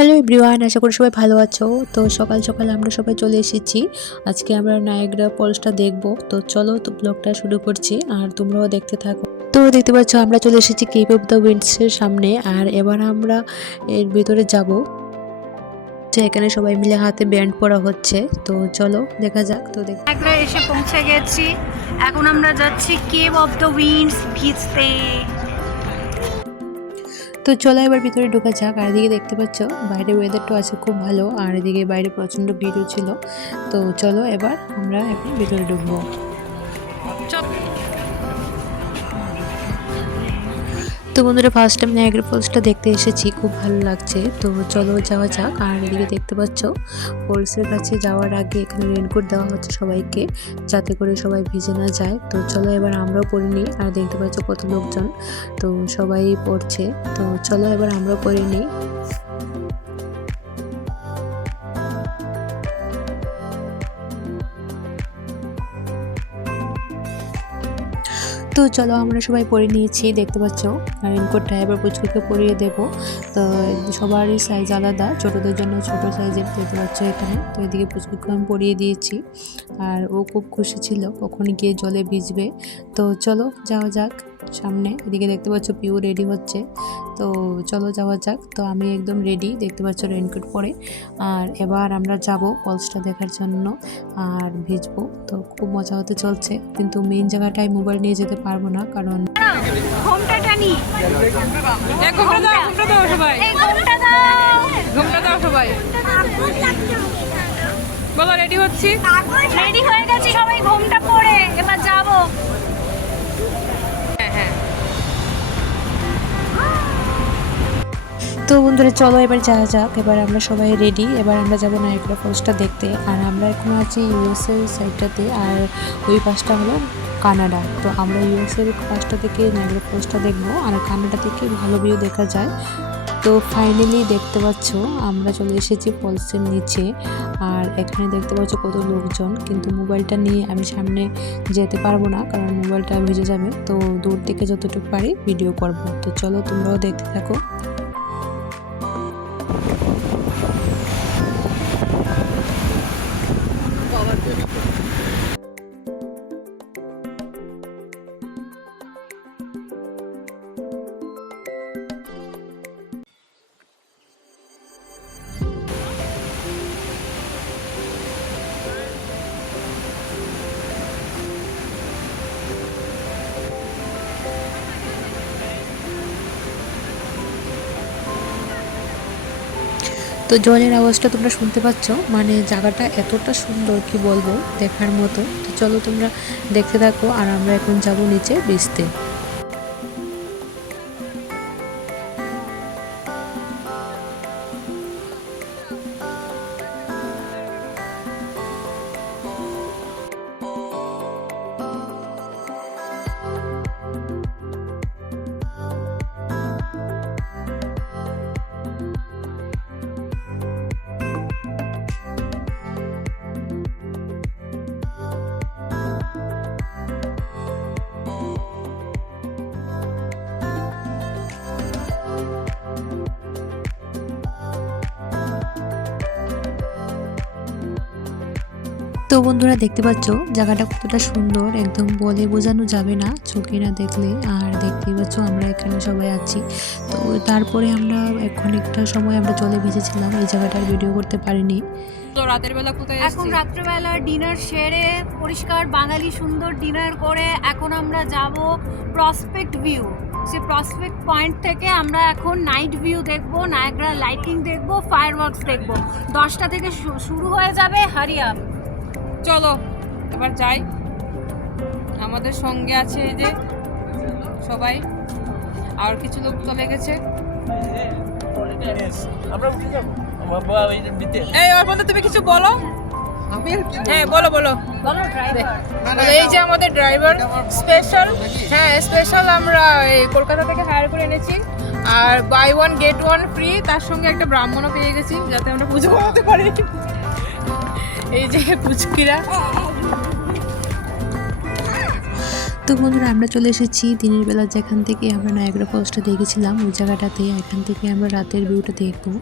Hello everyone, আশা করি সবাই ভালো আছো। তো সকাল সকাল আমরা সবাই চলে এসেছি। আজকে আমরা নায়াগ্রা ফলসটা দেখব। তো চলো তো ব্লগটা শুরু করছি আর তোমরাও দেখতে থাকো। তো দেখতে পাচ্ছ আমরা চলে এসেছি কেপ অফ দ্য উইন্ডসের সামনে। আর এবার আমরা এর ভিতরে যাব। যে এখানে সবাই মিলে হাতে ব্যান্ড পরা হচ্ছে। তো চলো দেখা যাক। তো নায়াগ্রা এসে পৌঁছে গেছি। এখন আমরা যাচ্ছি কেভ অফ দ্য উইন্ডস ভিজতে। তো চলো এবার ভিতরে ঢোকা যাক। আর এদিকে দেখতে পাচ্ছ বাইরে ওয়েদারটা আছে খুব ভালো, আর এদিকে বাইরে প্রচন্ড ভিড়ও ছিল। তো চলো এবার আমরা এখন ভিতরে ঢুকবো। তো বন্ধুরা, ফার্স্ট টাইম নায়াগ্রা ফলসটা দেখতে এসেছি, খুব ভালো লাগছে। তো চলো যাওয়া যাক। আর এদিকে দেখতে পাচ্ছ ফলসের কাছে যাওয়ার আগে এখানে রেনকোট দেওয়া হচ্ছে সবাইকে, যাতে করে সবাই ভিজে না যায়। তো চলো এবার আমরাও পরে নিই। আর দেখতে পাচ্ছ কত লোকজন, তো সবাই পড়ছে। তো চলো এবার আমরাও পরে নিই। তো চলো আমরা সবাই পরে নিয়েছি, দেখতে পাচ্ছ রেনকোটটা এবার পুচকুকে পরিয়ে দেব। তো সবারই সাইজ আলাদা, ছোটদের জন্য ছোট সাইজের দেখতে পাচ্ছ এখানে। তো এদিকে পুচকুকে আমি পরিয়ে দিয়েছি, আর ও খুব খুশি ছিল কখন গিয়ে জলে ভিজবে। তো চলো যাওয়া যাক সামনে। এদিকে দেখতে পাচ্ছ পিউ রেডি হচ্ছে। তো চলো যাওয়া যাক। তো আমি একদম রেডি, দেখতে পাচ্ছ রেনকোট পরে। আর এবার আমরা যাব ফলসটা দেখার জন্য আর ভিজবো। তো খুব মজা হতে চলছে, কিন্তু মেইন জায়গাটায় মোবাইল নিয়ে যেতে পারবো না, কারণ ঘোমটা টানি। ঘোমটা দাও সবাই। ঘোমটা দাও সবাই। বলো রেডি হচ্ছি। রেডি হয়ে গেছি সবাই ঘোমটা পরে, এবার যাবো। হ্যাঁ। তো বন্ধুরা চলো এবার যাওয়া যাক। এবার আমরা সবাই রেডি, এবার আমরা যাবো নায়াগ্রা ফলসটা দেখতে। আর আমরা এখন আছি ইউএসএ সাইডটাতে, আর ওই পাশটা হলো কানাডা। তো আমরা ইউএসএর পাশটা থেকে নায়াগ্রা ফলসটা দেখবো, আর কানাডা থেকে ভালো ভিউ দেখা যায়। তো ফাইনালি দেখতে পাচ্ছ আমরা চলে এসেছি ফলসের নিচে। আর এখানে দেখতে পাচ্ছ কত লোকজন, কিন্তু মোবাইলটা নিয়ে আমি সামনে যেতে পারবো না, কারণ মোবাইলটা ভিজে যাবে। তো দূর থেকে যতটুকু পারি ভিডিও করব। তো চলো তোমরাও দেখতে থাকো। তো জলের আওয়াজটা তোমরা শুনতে পাচ্ছ, মানে জায়গাটা এতটা সুন্দর কি বলবো, দেখার মতো। তো চলো তোমরা দেখতে থাকো। আর আমরা এখন যাব নিচে ভিজতে। তো বন্ধুরা দেখতে পাচ্ছ জায়গাটা কতটা সুন্দর, একদম বলে বোঝানো যাবে না চোখে না দেখলে। আর দেখতেই পাচ্ছ আমরা এখানে সবাই আছি। তো তারপরে আমরা এখন একটা সময় আমরা জলে ভিজেছিলাম, এই জায়গাটার ভিডিও করতে পারিনি। তো রাতের বেলা কোথায়? এখন রাত্রেবেলা ডিনার সেরে পরিষ্কার বাঙালি সুন্দর ডিনার করে এখন আমরা যাব প্রসপেক্ট ভিউ। সে প্রসপেক্ট পয়েন্ট থেকে আমরা এখন নাইট ভিউ দেখবো, নায়াগ্রা লাইটিং দেখবো, ফায়ারওয়ার্কস দেখবো। 10টা থেকে শুরু হয়ে যাবে। হারিয়া চলো এবার যাই। আমাদের সঙ্গে আছে এই যে সবাই, আর কিছু লোক চলে গেছে। এই ওর বন্ধু তুমি কিছু বলো। হ্যাঁ বলো বলো। এই যে আমাদের ড্রাইভার স্পেশাল। হ্যাঁ স্পেশাল, আমরা এই কলকাতা থেকে হায়ার করে এনেছি। আর buy one get one free, তার সঙ্গে একটা ব্রাহ্মণও পেয়ে গেছি যাতে আমরা পুজো করতে পারি। এই যে পুচকিরা। তো বন্ধুরা আমরা চলে এসেছি দিনের বেলা যেখান থেকে আমরা নায়াগ্রা ফলসটা দেখেছিলাম ওই জায়গাটাতে। এখান থেকে আমরা রাতের ভিউটা দেখবো।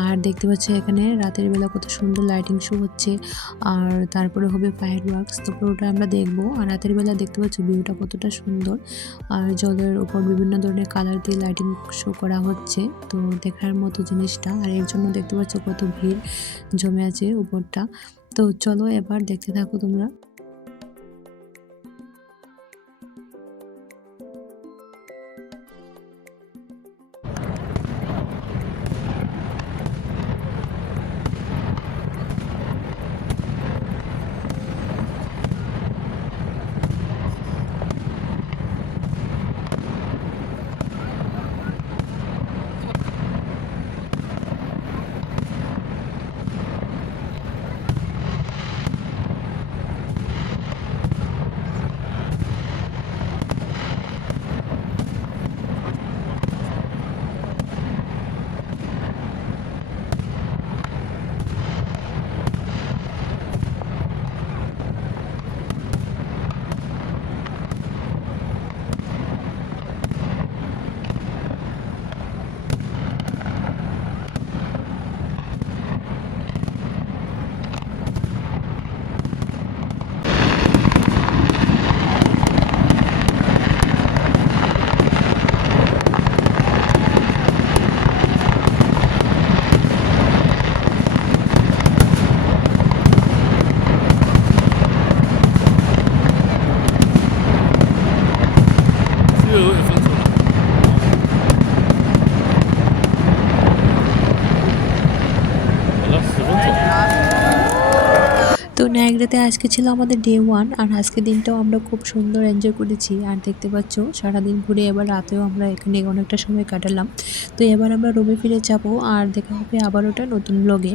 আর দেখতে পাচ্ছি এখানে রাতের বেলা কত সুন্দর লাইটিং শো হচ্ছে, আর তারপরে হবে ফায়ার ওয়ার্কস। তো পুরোটা আমরা দেখবো। আর রাতের বেলা দেখতে পাচ্ছি ভিউটা কতটা সুন্দর, আর জলের ওপর বিভিন্ন ধরনের কালার দিয়ে লাইটিং শো করা হচ্ছে। তো দেখার মতো জিনিসটা, আর এর জন্য দেখতে পাচ্ছ কত ভিড় জমে আছে উপরটা। তো চলো এবার দেখতে থাকো তোমরা। তো নায়াগ্রাতে আজকে ছিল আমাদের ডে 1, আর আজকে দিনটাও আমরা খুব সুন্দর এনজয় করেছি। আর দেখতে পাচ্ছ সারাদিন ঘুরে এবার রাতেও আমরা এখানে অনেকটা সময় কাটালাম। তো এবার আমরা রুমে ফিরে যাব, আর দেখা হবে আবার ওটা নতুন ব্লগে।